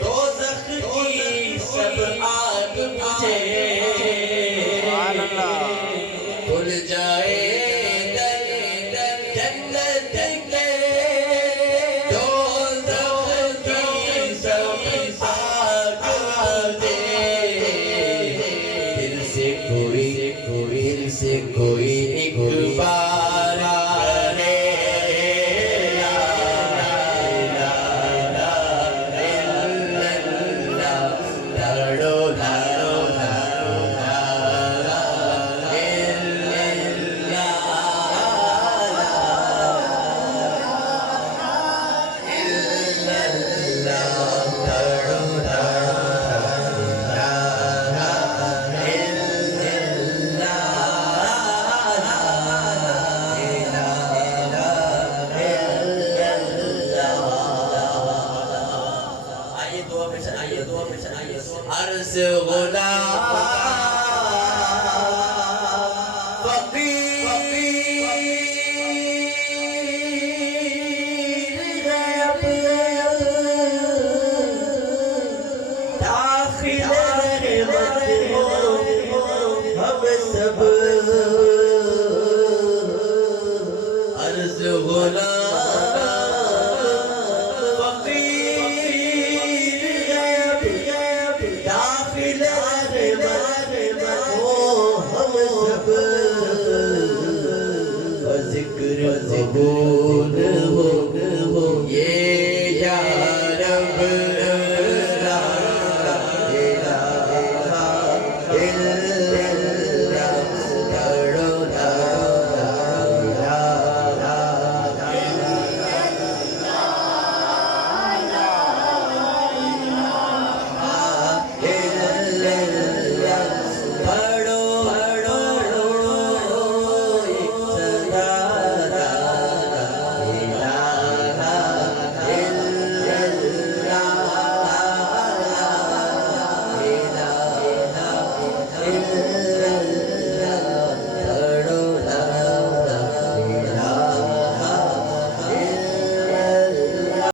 دوزخ کی سب آگ مجھے کھل جائے جنت کے دوزخ کی سب آگ مجھے دل سے کوئی ایک بار عرض غلام فقیر داخل ہم سب عرض غلام ذکر